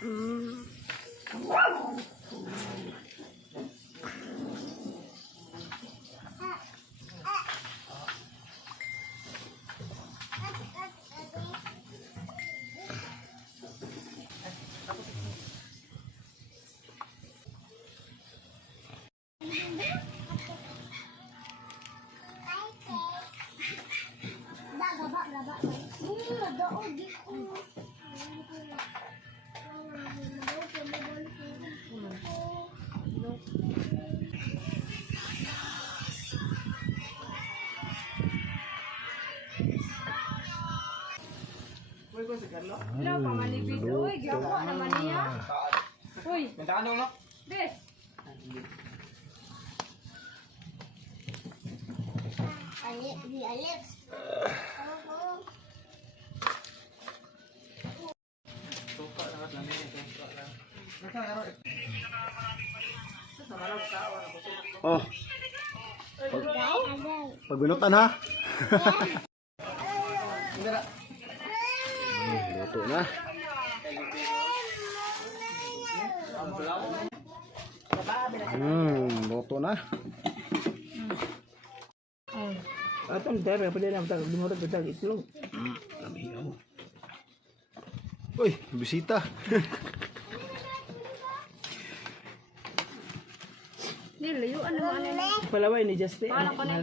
Mm. Wala pa manipid. Uy, gawa naman niya. Uy, Nagdaan no? bes. Alex, di Alex. Oh, Agay. pagunutan ha. Hmm, Luto na. Hmm, luto na. Atong dere pwede na matag lumurag matag itlog. Uy, bisita. Nilayuan naman. Palaway ni Justin. Paano ko na